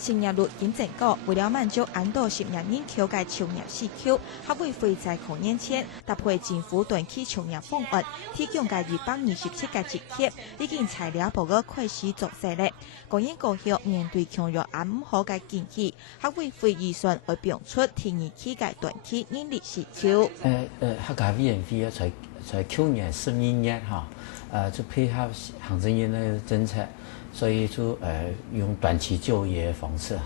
新业率警政局为了满足安度10年人口嘅就业需求，学会会在去年前搭配政府短期就业方案，提供嘅227個職缺，已經材料部嘅開始做勢咧。公園高校面對強弱也唔好嘅建議，學會會預算會標出第二期嘅短期人力需求。客家 VNV 啊，在去年12月就配合行政院的政策。所以就用短期就业方式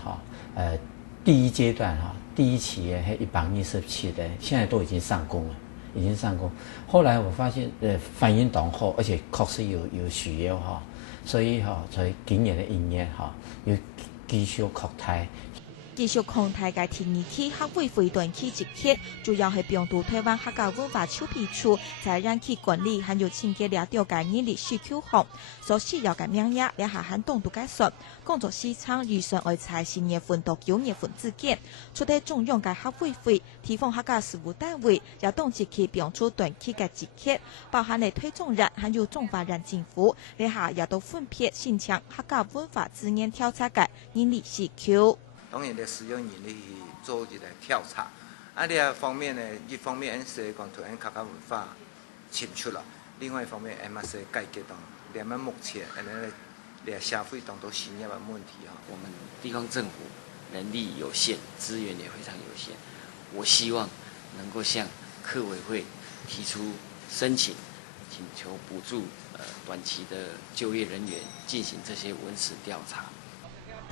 第一阶段第一期是127的，现在都已经上工了，已经上工。后来我发现反应浓厚，而且确实有需要所以在今年的1年又继续擴大。繼續擴大嘅第二期學會會短期職缺，主要係標注台灣客家文化籌備處在人氣管理還有清潔了調嘅人力需求項所需要嘅名額，也下限動度解說。工作時長預算會在4月份到9月份之間。出題中央嘅學會會地方客家事務單位也當時期標出短期嘅職缺，包含嚟推動人還有中華人政府，你下也都分別申請客家文化資源調查嘅人力需求。當然咧，使用人力去做一個調查。另一方面呢，一方面是講台灣客家文化清楚了，另外一方面是改革當，兩邊目前社會當都新嘅問題我們地方政府能力有限，資源也非常有限。我希望能夠向客委會提出申請，請求補助短期的就業人員進行這些文史調查。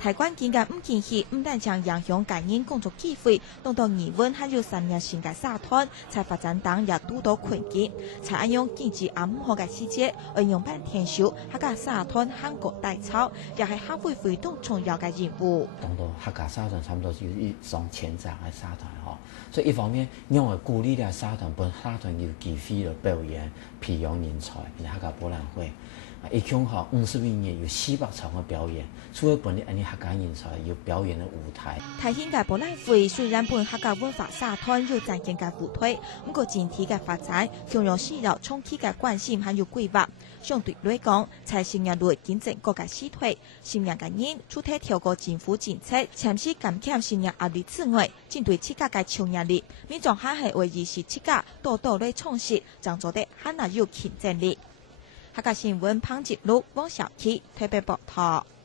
台關建嘅唔建議，唔但將影響感染工作機會，弄到疑問還有產業性嘅沙灘，在發展當也遇到困境。採用經濟也唔好嘅細節，運用半天數，客家沙灘韓國大草，也係學會推動重要嘅任務。當到客家沙灘差唔多有1000張嘅沙灘所以一方面用嚟鼓勵啲沙灘，本沙灘有機會嚟表演、培養人才，譬如客家博覽會。一共50年有400場嘅表演，除咗本地客家人才有表演嘅舞台。大型嘅博覽會雖然本客家文化沙灘有增建嘅舞台，不過整體嘅發展強調需要長期嘅關心還有規劃。相對來講，在新業率競爭國家勢退，新業嘅人出體透過政府政策，暫時減減新業壓力之外，針對自家嘅就業力，民眾還係為維持自家多多嚟充實，將做得還係有競爭力。客家新聞潘捷祿、汪小琪台北報道。